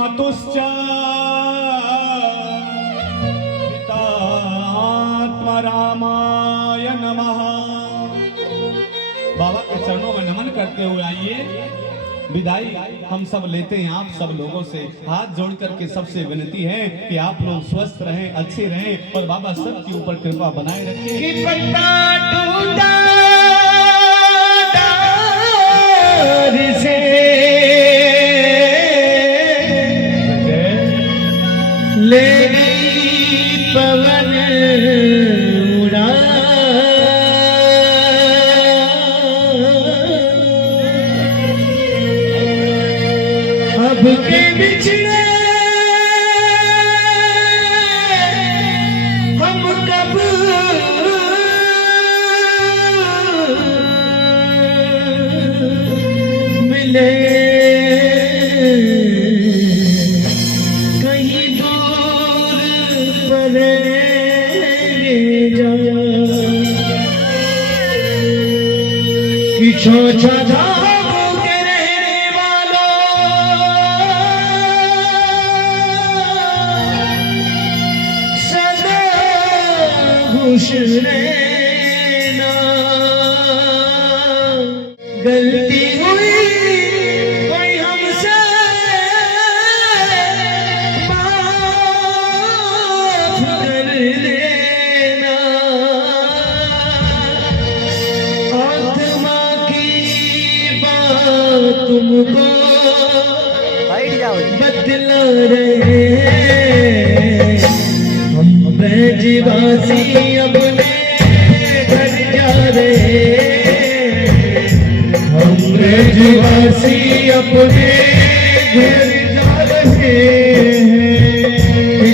मातुश्च पितात्मरामाय नमः। बाबा के चरणों में नमन करते हुए आइए विदाई हम सब लेते हैं आप सब लोगों से। हाथ जोड़ करके सबसे विनती है कि आप लोग स्वस्थ रहें, अच्छे रहें और बाबा सबके ऊपर कृपा बनाए रखें। कि पत्ता टूटा डार से ले गई पवन उड़ा, अब के बिछड़े हम कब मिले, कहीं दूर परे जा कि छोटा धाम के रहने वालों सदा खुश रहना। गलती हुई कोई हमसे माफ कर लेना। आत्मा की बात तुमको बदला रहे, हम ब्रजवासी अपने घर जा रहे, हम ब्रजवासी अपने घर जा रहे हैं।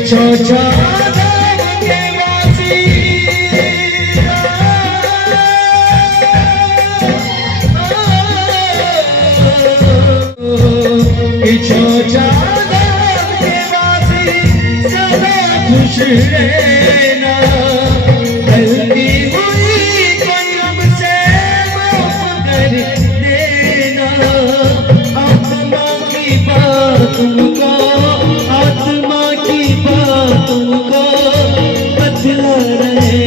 चौचा के वासी चौचा के वासी सदा खुश रहना। गलती हुई कोई हमसे माफ कर देना। आत्मा की बात तुमको, आत्मा की बात तुमको बदला रहे,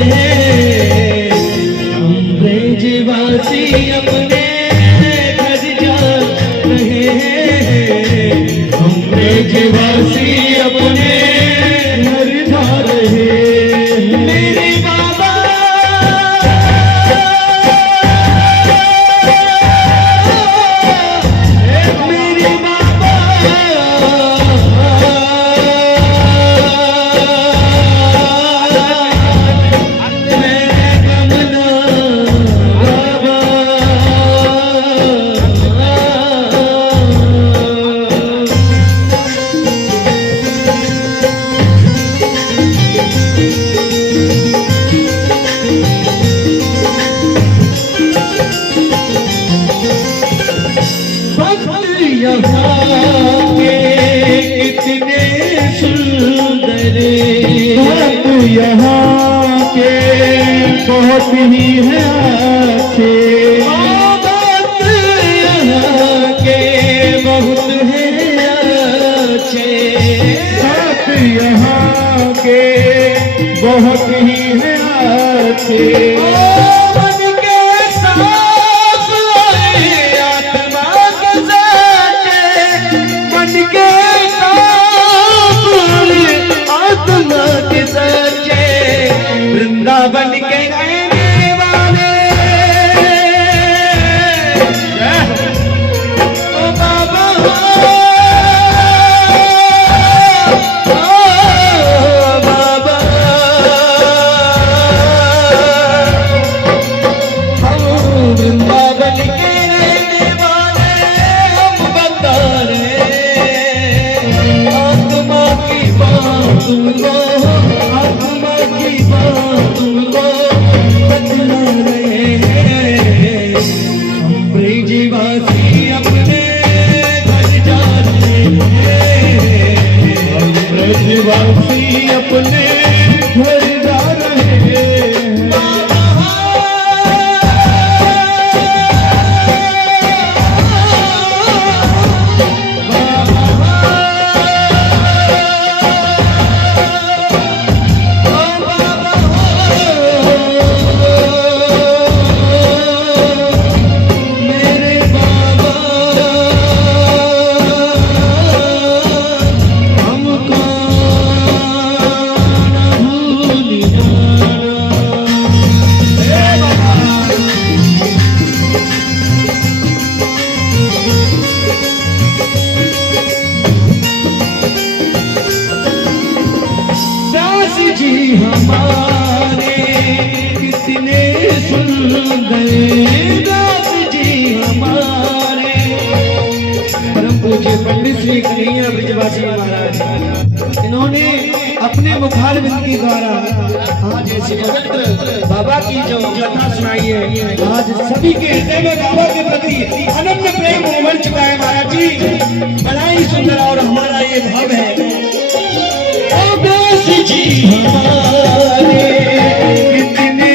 हम ब्रजवासी अपने घर जा रहे हैं, हम ब्रजवासी अपने घर जा रहे हैं। मेरे बाबा मेरे बाबा मेरे कमला बाबा यहाँ के कितने सुंदर, यहाँ के बहुत ही है अच्छे, यहाँ के बहुत है अच्छे, यहाँ के बहुत ही है अच्छे। मन के साफ आत्मा के साचे, मन के साफ आत्मा के साचे, वृंदावन के रहने वाले ओ बाबा ओ बाबा हमारे कितने सुंदर दास जी हमारे। परम पूज्य पंडित श्री कन्हैया ब्रजवासी महाराज इन्होंने अपने मुखारविंद के द्वारा आज ऐसे पवित्र बाबा की जो कथा सुनाई है, आज सभी के हृदय में बाबा के प्रति अनन्य प्रेम उमड़ चुका है महाराज जी। बड़ा ही सुंदर और हमारा ये भाव है, ओ दास जी हमारे कितने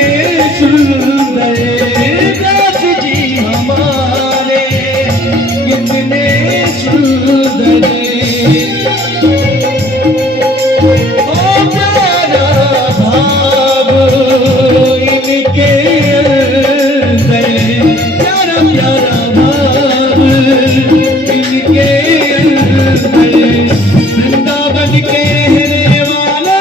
सुंदर दास जी हमारे कितने सुंदर। ओ प्यारा भाव इनके अंदर, प्यारा प्यारा भाव इनके अंदर। वृंदावन के रहने वाले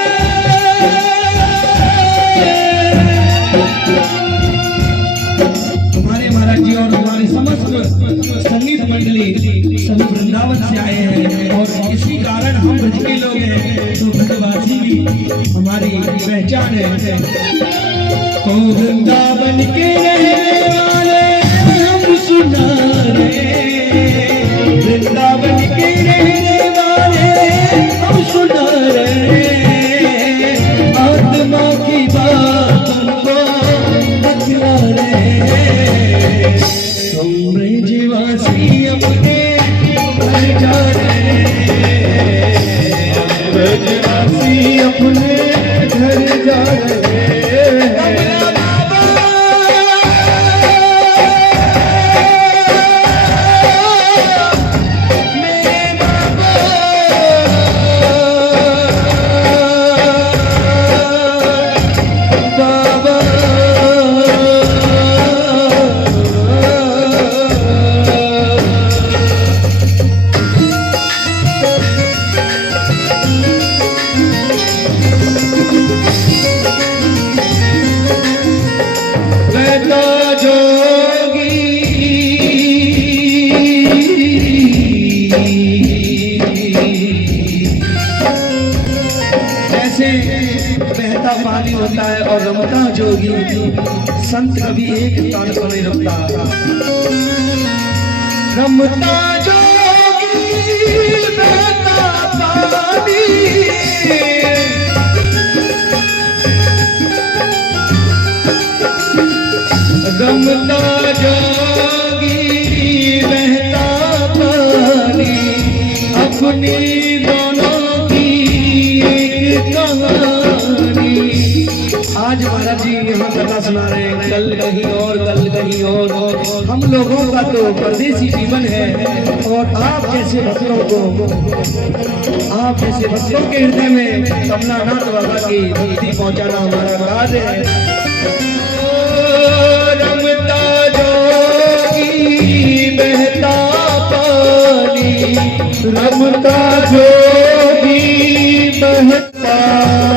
हमारे महाराज जी और हमारे समस्त संगीत मंडली सभी वृंदावन से आए हैं और इसी कारण हम ब्रज के लोग हैं, तो ब्रजवासी भी हमारी पहचान है। तो वृंदावन के रहने वाले हम सुना रहे, वृंदावन के रहने वाले हम सुना रहे, आत्मा की बात हमको बतला रहे। तुम ब्रजवासी अपने घर जा रहे, ब्रजवासी अपने घर जा रहे। बहता पानी होता है और रमता जोगी, संत कभी एक तान पर नहीं रुकता। रमता जोगी बहता पानी, रमता जोगी बहता पानी, अपनी दोनों की एक कहानी। आज महाराज जी यहाँ कथा सुना रहे हैं, कल कहीं और कल कहीं और। हम लोगों का तो परदेसी जीवन है और आप जैसे भक्तों को, आप जैसे भक्तों के हृदय में कमलानाथ बाबा की भक्ति पहुँचाना हमारा कार्य है। रमता जोगी बहता पानी, रमता जोगी बहता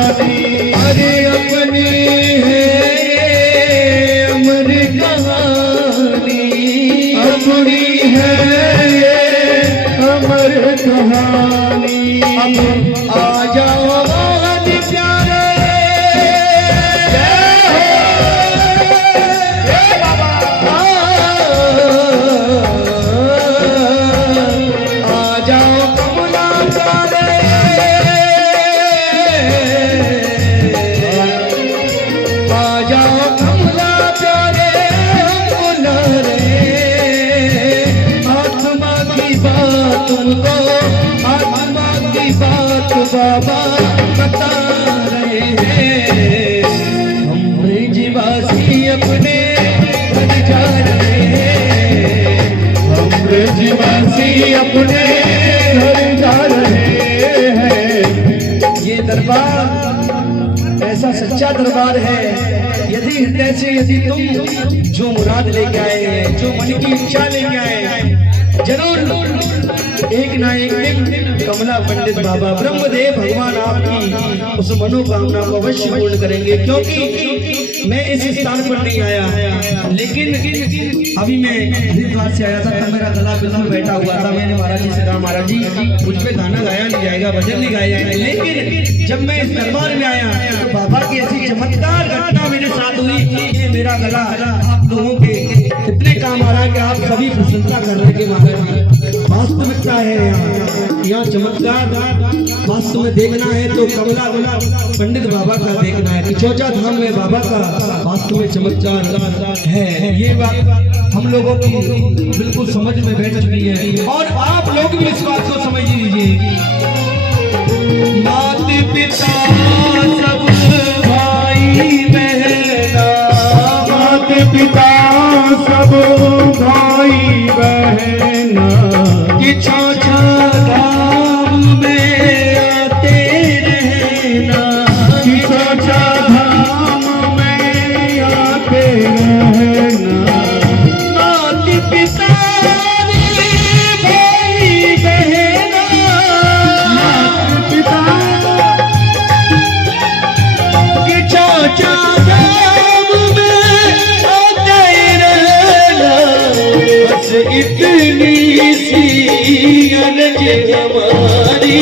पानी, अरे अपनी है अमर कहानी, अपनी है अमर कहानी। अब आ जाओ आज प्यारे, आ जाओ कमला प्यारे, आ जाओ कमला प्यारे, हमको न रे आत्मा की बात तुमको, आत्मा की बात बाबा बता रहे हैं। हम ब्रजवासी अपने घर जा रहे हैं, हम ब्रजवासी अपने घर जा रहे हैं। ये दरबार ऐसा सच्चा दरबार है, यदि हृदय से यदि तुम जो मुराद लेके आए हैं, जो मन की इच्छा लेके आए हैं, जरूर एक ना एक दिन कमला पंडित बाबा ब्रह्मदेव भगवान आपकी उस मनोकामना को अवश्य पूर्ण करेंगे। क्योंकि मैं इस स्थान पर नहीं आया, लेकिन अभी मैं हरिद्वार से आया था, तब मेरा गला बिल्कुल बैठा हुआ था। मैंने महाराज जी से कहा, महाराज जी मुझ पे गाना गाया नहीं जाएगा, भजन नहीं गाया जाएगा। लेकिन जब मैं इस दरबार में आया तो बाबा की ऐसी चमत्कार घटना मेरे साथ हुई कि मेरा गला आप लोगों के इतने काम आ रहा है कि आप सभी प्रशंसा कर रहे हैं। महाराज वास्तविकता है यहाँ चमत्कार वास्तव में देखना है तो कमला पंडित बाबा का देखना है कि चौचा धाम में बाबा का वास्तव में चमत्कार है। ये बात हम लोगों की बिल्कुल समझ में बैठ चुकी है और आप लोग भी इस बात को समझ लीजिए। माता पिता सब भाई बहना, माता पिता सब भाई बहना कि चौथा धाम में आते रहना, कि चौथा धाम में आते रहना। माता पिता भाई बहना, माता पिता कि चौथा धाम में आते रहना, बस इतनी सी अर्ज हमारी।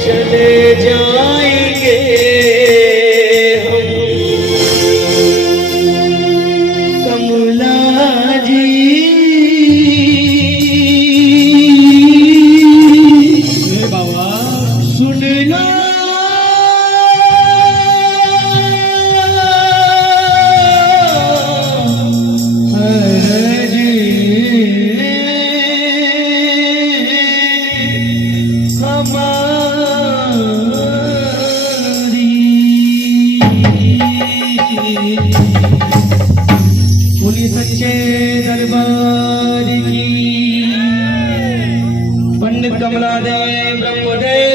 चले जाएंगे हम कमला जी, बाबा सुनना बोलिए सच्चे दरबार की। पंडित कमलादेव ब्रह्मदेव